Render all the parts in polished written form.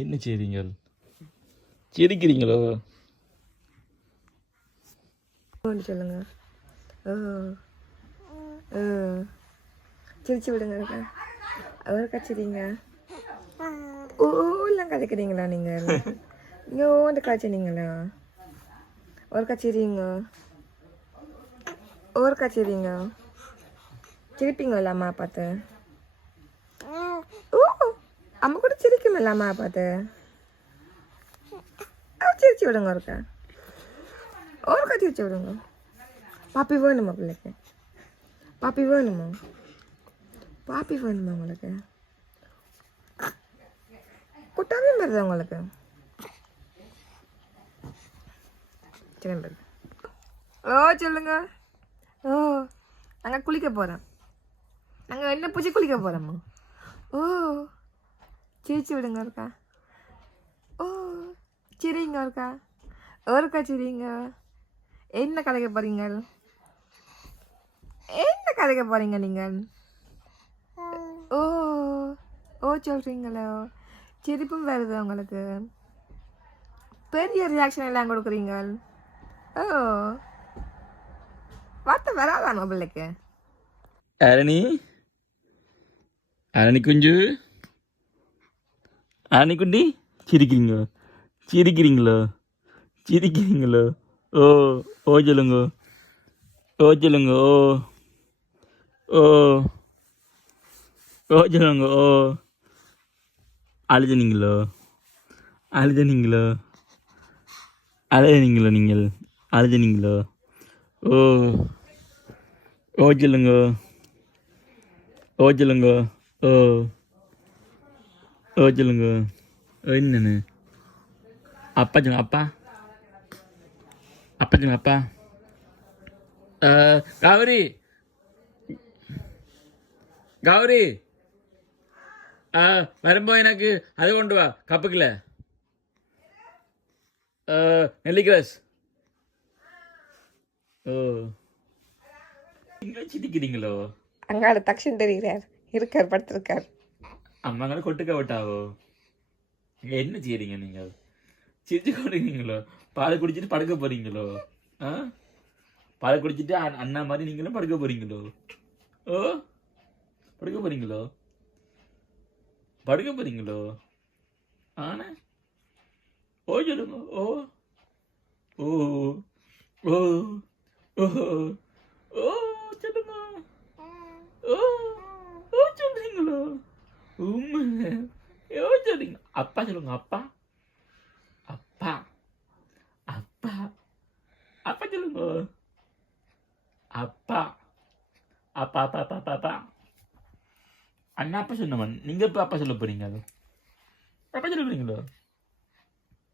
என்ன செய்றீங்கள்? சிரிக்கிறீங்களோ? சொல்லுங்க. சிரிச்சு விடுங்க. அவருக்கா சிரிங்க. ஓலாம் கதைக்கிறீங்களா நீங்கள்? இங்கே ஓண்டு காய்ச்சினீங்களா? ஒரு கச்சிரிங்க. ஒரு கச்சிரிங்க. சிரிப்பீங்களா அம்மா பார்த்து? ஓ அம்மா கூட சிரிக்குமில்ல அம்மா பார்த்து? சிரிச்சு விடுங்க ஒருக்கா. ஒருக்கா சிரிச்சு விடுங்க. பாப்பி வேணுமா பிள்ளைக்கு? பாப்பி வேணுமா? பாப்பி வேணுமா உங்களுக்கு? குட்டாவே வருது உங்களுக்கு? ஓ சொல்லுங்க. ஓ நாங்கள் குளிக்க போகிறோம். நாங்கள் என்ன பூச்சி குளிக்க போகிறோம்மா? ஓ சிரிச்சு விடுங்க இருக்கா. ஓ சிரிங்க இருக்கா. ஒருக்கா சிரிங்க. என்ன கதைக்க போகிறீங்க? என்ன கதைக்க போகிறீங்க நீங்கள்? ஓ ஓ சொல்கிறீங்களோ? சிரிப்பும் வருது உங்களுக்கு. பெரிய ரியாக்ஷன் எல்லாம் கொடுக்குறீங்க. ஓ வார்த்தை வராதானோ பிள்ளைக்கு? அரணி அரணி குஞ்சு, அரணி குண்டி, சிரிக்கிறீங்க சிரிக்கிறீங்களோ? சிரிக்கிறீங்களோ? ஓ ஓ சொல்லுங்க. ஓ சொல்லுங்க. ஓ ஓ ஓ சொல்லுங்க. ஓ அழுதுனீங்களோ? அழுதுனீங்களோ? அழுதுனீங்களோ? நீங்கள் அழுதுனீங்களோ? ஓ ஓ சொல்லுங்க. ஓ சொல்லுங்க. ஓ ஓ சொல்லுங்க. என்னன்னு அப்பா சொல்லுங்க. அப்பா அப்பா சொல்லுங்க. அப்பா கௌரி கௌரி வரும்போ எனக்கு அது கொண்டு வா கப்புக்கில் நெல்லிக்கிராஸ். ஓ நீங்களே சிரிக்கிறீங்களோ? அங்காட தக்ஷன் தெரிகிறார், இருக்கார், படுத்திருக்கார். அம்மாங்களை கொட்டுக்க விட்டாவோ? என்ன செய்றீங்க நீங்கள்? சிரிச்சு கொண்டீங்களோ? பால் குடிச்சிட்டு படுக்க போறீங்களோ? பால் குடிச்சிட்டு அண்ணா மாதிரி நீங்களும் படுக்க போறீங்களோ? ஓ படுக்க போறீங்களோ? படுக்க போறீங்களோ? ஆனா ஓ சொல்லுங்க. ஓ ஓ ஓ ஓ ஓ சொல்லுங்க. ஓ ஓ சொல்றீங்களோ? உண்மை ஓ சொல்றீங்க. அப்பா சொல்லுங்க. அப்பா அப்பா அப்பா அப்பா சொல்லுங்க. அப்பா அப்பா அப்பா அப்பா அப்பா அப்பா அண்ணா அப்பா சொன்னவன் நீங்க இப்ப அப்பா சொல்ல போறீங்க. அப்பா சொல்ல போறீங்களோ?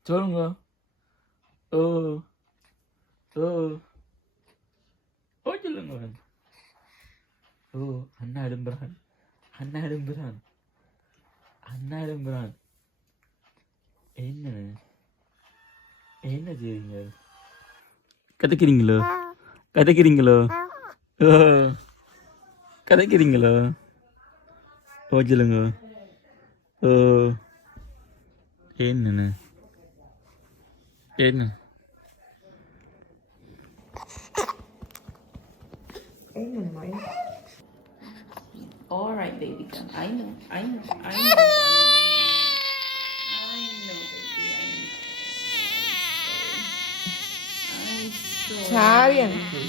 சொல்லுங்க. ஓ ஓ ஓ சொல்லுங்க. ஓ அண்ணா எழும்புறான். அண்ணா எழும்புறான். அண்ணா எழும்புறான். என்ன என்ன செய்றீங்க? கதைக்கிறீங்களோ? கதைக்கிறீங்களோ? ஓ கதைக்கிறீங்களோ? ஓ சொல்லுங்க. ஓ என்னன்னு என்ன All right, baby, come. I know, I know, I know. I know, baby, I know. I'm sorry sorry.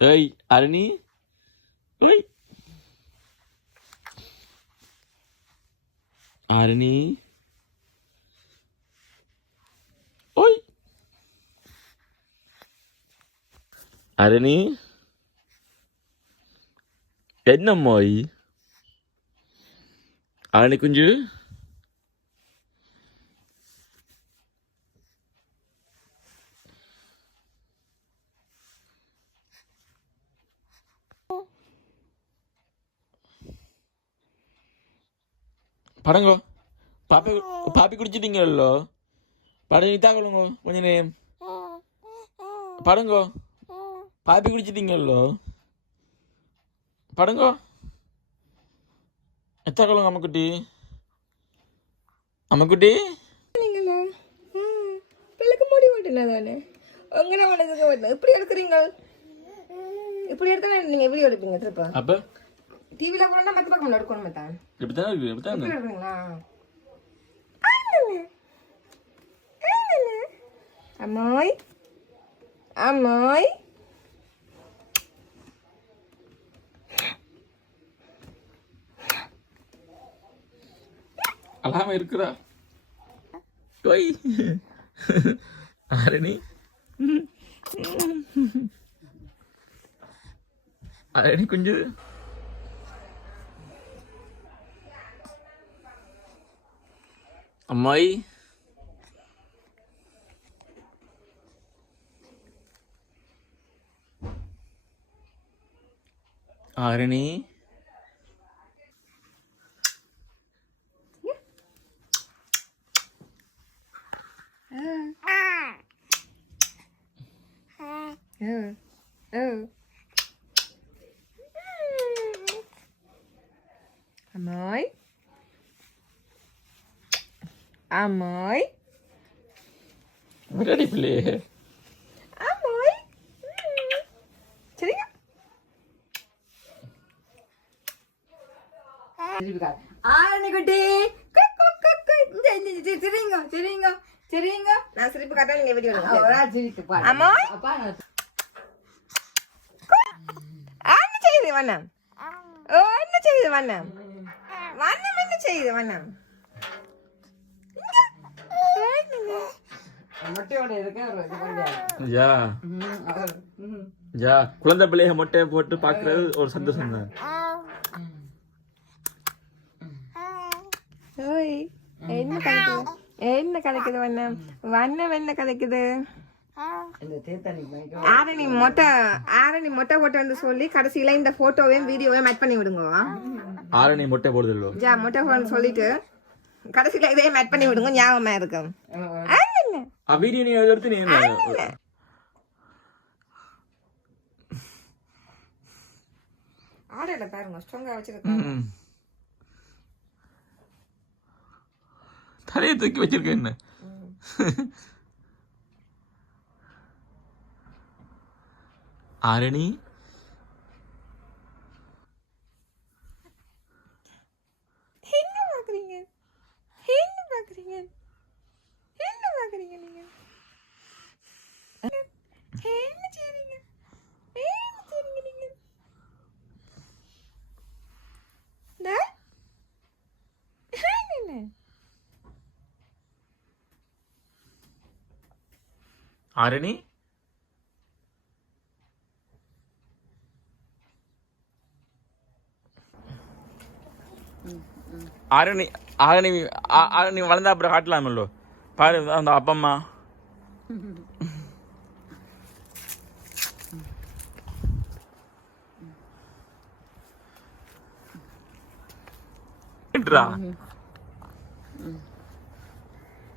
ஏய் அரணி ஏய் அரணி ஓய் அரணி என்னம்மாய் அரணி குஞ்சு படங்கோ பாப்பி பாப்பி குடிச்சிட்டீங்களோ? படம் இத்தா கொள்ளுங்க கொஞ்ச நேரம். படங்கோ பாப்பி குடிச்சிட்டீங்களோ? படங்கோ எத்தா சொல்லுங்க அம்முக்குட்டி. அம்முக்குட்டி நீங்களா பிள்ளைக்கு முடி வெட்டினா தானே உங்களை வளர்த்துக்க வெட்டினா இப்படி எடுக்கிறீங்க. இப்படி எடுத்தா நீங்க எப்படி எடுப்பீங்க திருப்ப? அப்ப டிவில போனா மத்த பக்கம் எடுக்கணும் தான். இப்படித்தான் இருக்கு. இப்படித்தான் இப்படி எடுக்கிறீங்களா? அம்மாய் அம்மாய் அல்லாம இருக்கிறா. டொய் ஆரணி ஆரணி குஞ்சு அம்மாய் ஆரணி அம்மாய் அம்மாய் விளையாடி பிள்ளையே. அம்மாய் சரியா? ஆரணி குட்டி சரிங்க சரிங்க சரிங்க. நான் சிரிப்பு காட்டா நீங்க வீடியோ அம்மாய் என்ன செய்யுது வண்ணம்? ஓ என்ன செய்யுது வண்ணம்? வண்ணம் என்ன செய்யுது வண்ணம்? யா யா குழந்தை பிள்ளைய மொட்டையை போட்டு பாக்குறது ஒரு சந்தோஷம் தான். ஓய் என்ன கலைக்குது? என்ன கலைக்குது வண்ணம்? வண்ணம் என்ன கலைக்குது? ஆரணி மொட்டை போட்டு வந்து சொல்லி கடைசியில இந்த போட்டோவையும் வீடியோவையும் மேட்ச் பண்ணி விடுங்க. ஆரணி மொட்டை போடுதல்லோ ஜா மொட்டை போட்டு சொல்லிட்டு கடைசியில இதையும் மேட்ச் பண்ணி விடுங்க. ஞாபகமா இருக்கும். வீடியோ நீ எடுத்து நீ ஆடையில பாருங்க ஸ்ட்ராங்கா வச்சிருக்கேன். தலையை தூக்கி வச்சிருக்கேன். என்ன ஆரணி என்ன பாக்குறீங்க? என்ன பாக்குறீங்க? என்ன பாக்குறீங்க நீங்க? என்ன செய்றீங்க? என்ன செய்றீங்க நீங்க? டேய் என்ன? ஆரணி ஆரணி ஆரணி ஆரணி வளர்ந்தா அப்புறம் காட்டலாமல்லோ. பாரு அந்த அப்பம்மா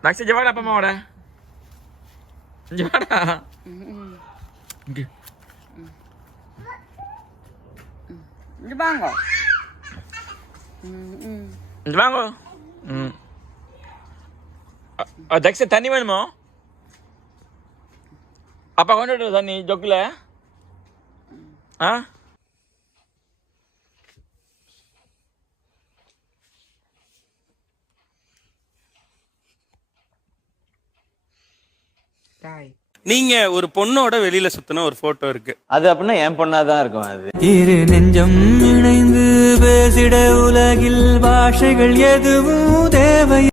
நக்ஷ ஜவாடா அப்பம்மாவோட ஜவாடா வாங்க வாங்க. தக்ஷ தண்ணி வேணுமோ? அப்பா கொண்டு தண்ணி ஜொக்கில். ஆ நீங்க ஒரு பொண்ணோட வெளியில சுத்தின ஒரு போட்டோ இருக்கு. அது அப்படின்னா என் பொண்ணாதான் இருக்கும். அது இரு நெஞ்சம் இணைந்து பேசிட உலகில் பாஷைகள் எதுவும் தேவை.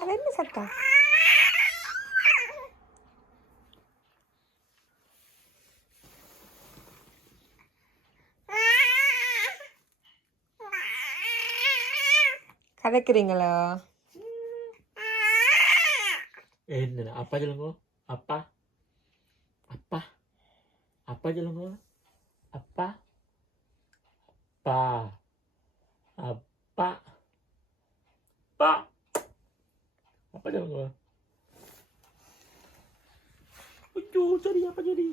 அது என்ன சத்தம்? கதைக்கிறீங்களா? என்ன அப்பா சொல்லுங்க. அப்பா அப்பா அப்பா சொல்லுங்க. அப்பா அப்பா அப்பா அப்பா அப்பா சொல்லுங்க. ஐயோ சரி அப்பா சரி.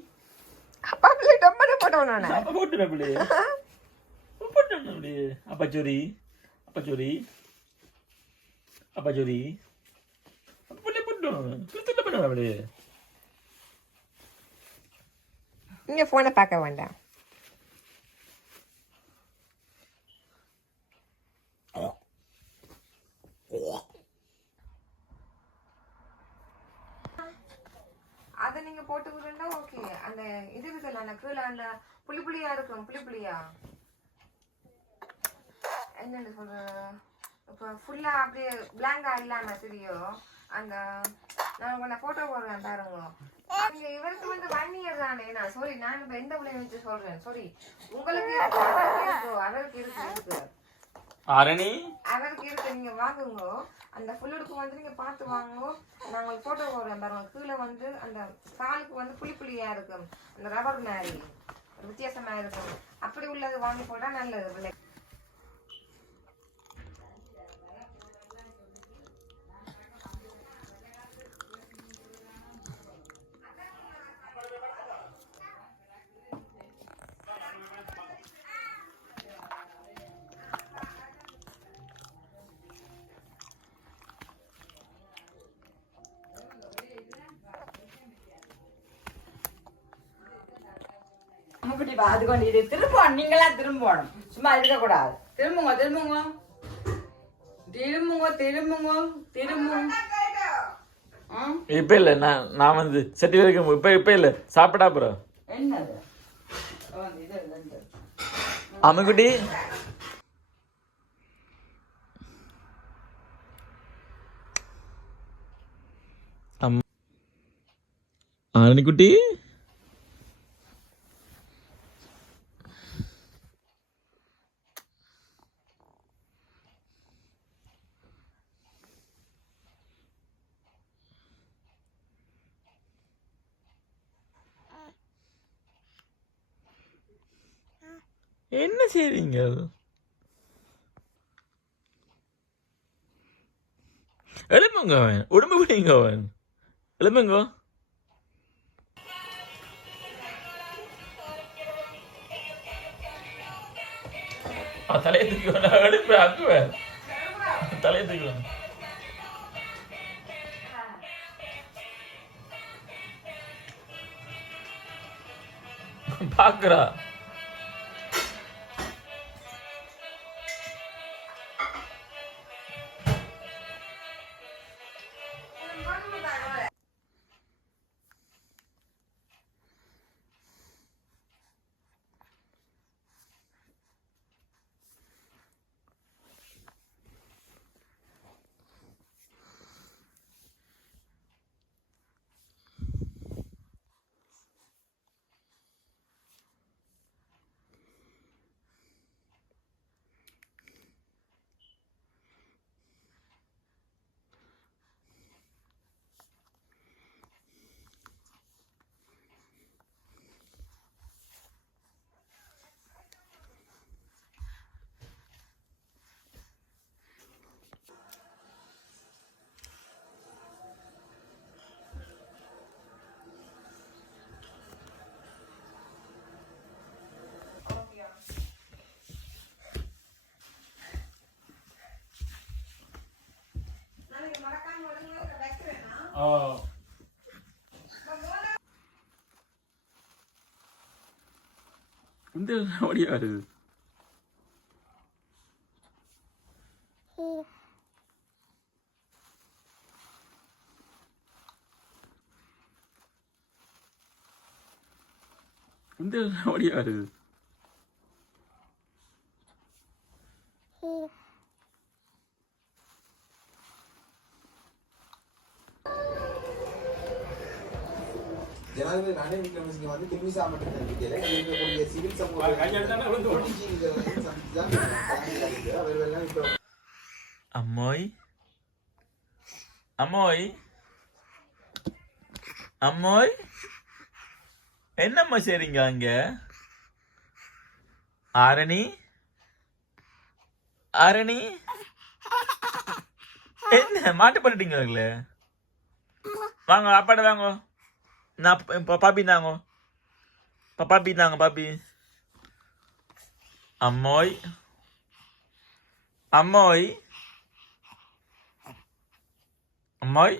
அப்பா பிள்ளை டொம்மனை போட்டோன்னு அப்பா போட்டுறேன் பிள்ளை. போட்டுறேன் பிள்ளை. அப்பா சோரி அப்பா சோரி அப்பா சோரி. பிள்ளை போட்டோம் கிறிஸ்துல பண்ண பிள்ளை. நீங்க போனை பார்க்க வேண்டாம். அதை நீங்க போட்டு விடுண்டா ஓகே. அந்த இது இருக்குல்ல அந்த கீழே அந்த புளி புளியா இருக்கும், புளி புளியா என்னன்னு சொல்ற, இப்போ ஃபுல்லா அப்படியே பிளாங்கா இல்லாம தெரியும். அந்த நான் உங்களை போட்டோ போடுறேன் பாருங்க. நீங்க இவருக்கு வந்து 1 year தானே. நான் சாரி, நான் இப்ப எந்த பிள்ளைய வச்சு சொல்றேன். சாரி, உங்களுக்கு இருக்கு, அவருக்கு இருக்கு ஆரணி அவருக்கு இருக்கு. நீங்க வாங்குங்க. அந்த ஃபுல்லுக்கு வந்து நீங்க பார்த்து வாங்குங்க. நான் உங்களுக்கு போட்டோ போடுறேன் பாருங்க. கீழே வந்து அந்த காலுக்கு வந்து புளி புளியா இருக்கும், அந்த ரப்பர் மாதிரி வித்தியாசமா இருக்கும். அப்படி உள்ளது வாங்கி போட்டா நல்லது பிள்ளை. அது கொண்டு இது திரும்பணும், நீங்களா திரும்பணும், சும்மா இருக்கக்கூடாது. திரும்புங்க திரும்புங்க திரும்புங்க திரும்புங்க திரும்புங்க. இப்ப இல்ல, நான் வந்து செட்டி வரைக்கும் இப்ப இல்ல, சாப்பிட்டா அப்புறம். என்னது அம்முக்குட்டி ஆரணிக்குட்டி என்ன செய்றீங்க? எழுப்புங்க, அவன் உடம்பு பிடிங்க, அவன் எழுப்புங்க. தலையை தூக்கி எழுப்பு, அக்குவேன் தலையை தூக்கி பாக்குறா. இந்த ஓடியா வருது. இந்த ஓடியா வருது. ஜனாதிபதி ரணில் விக்ரமசிங்கே வந்து கில்மிசா மட்டும் தெரிவிக்கல, இருக்கக்கூடிய சிவில் சமூக அம்மா அம்மோய் அம்மோய் அம்மோய் என்னம்மா செய்றீங்க அங்க? ஆரணி ஆரணி என்ன மாட்டு பண்ணிட்டீங்களே? வாங்க அப்பாட்ட வாங்க. நான் பாப்பி தாங்க. பாப்பி தாங்க பாப்பி. அம்மோய் அம்மோய் அம்மாய்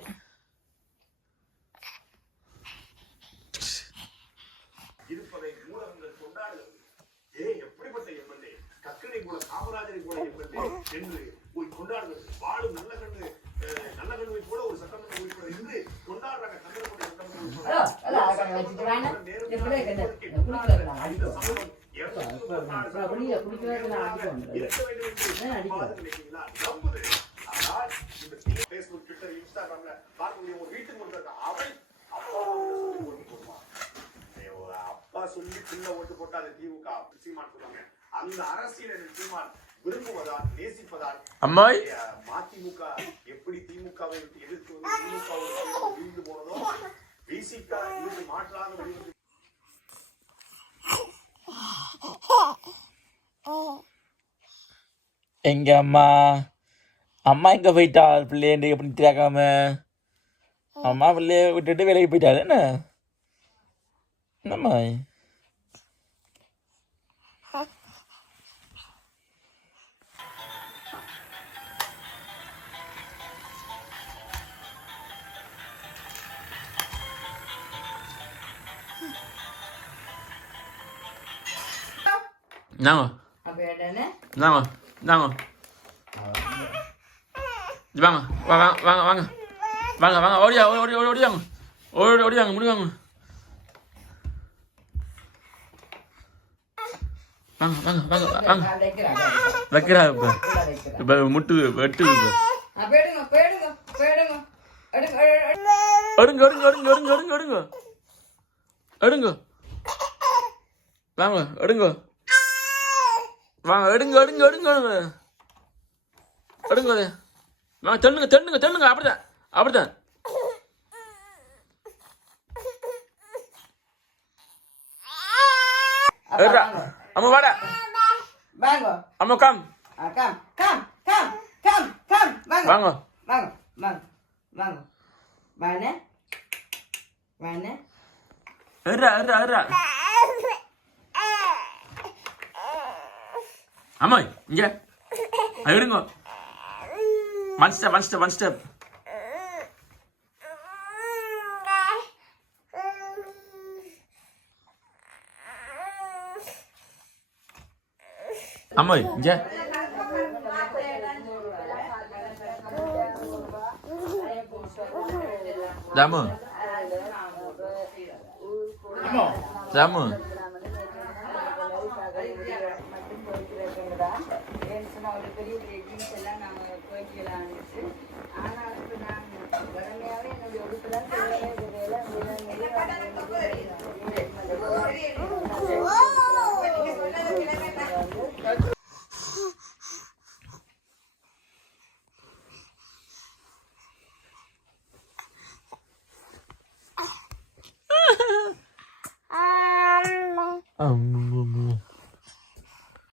இருப்பதை ஊடகங்கள் கொண்டாடுகிறது. எப்படிப்பட்ட எம்எல்ஏ, கக்கனை போல காமராஜரை போல எம்எல்ஏ என்று கொண்டாடுகிறது. வாழும் நல்ல கண்ணு கூட ஒரு சட்டமன்ற உறுப்பினர் என்று கொண்டாடுறாங்க. தமிழகத்துடைய சட்டமன்ற பேஸ்புக், ட்விட்டர், இன்ஸ்டாகிராம்ல பார்க்கக்கூடிய ஒரு வீட்டுக்கு கொண்டு அவை அப்பா சொல்லி பிள்ளை ஓட்டு போட்டா அது திமுக சீமான் சொல்லுவாங்க. அந்த அரசியல் சீமான் விரும்புவதால் நேசிப்பதால் அம்மாய் மதிமுக எப்படி திமுகவை எதிர்த்து திமுக வீழ்ந்து போனதோ விசிக இருந்து மாற்றாக வெளியிட்டு எங்க அம்மா அம்மா எங்க போயிட்டா? பிள்ளைய எப்படி திராக்காம அம்மா பிள்ளைய விட்டுட்டு வேலைக்கு போயிட்டாரு. என்ன என்னம்மா நாங்க அப்ப என்ன நாங்க நாங்க வாங்க வாங்க வாங்க வாங்க வாங்க வாங்க ஓடியா ஓடி ஓடி ஓடியாங்க ஓடி ஓடியாங்க முடிவாங்க வாங்க வாங்க வாங்க வாங்க வைக்கிறா இப்போ முட்டு வெட்டு எடுங்க எடுங்க எடுங்க எடுங்க எடுங்க எடுங்க எடுங்க வாங்க எடுங்க வாங்க எடுங்க எடுங்க எடுங்க எடுங்க எடுங்க வாங்க தென்னுங்க தென்னுங்க தென்னுங்க அப்படிதான் அப்படிதான் அம்மா வாடா வாங்க அம்மா come come come come come come வாங்க வாங்க வாங்க வாங்க வாங்க வானே வானே ஏறா ஏறா ஏறா அம்மா இங்க எடுங்க one step one step one step அம்மா இங்க ராமு ராமு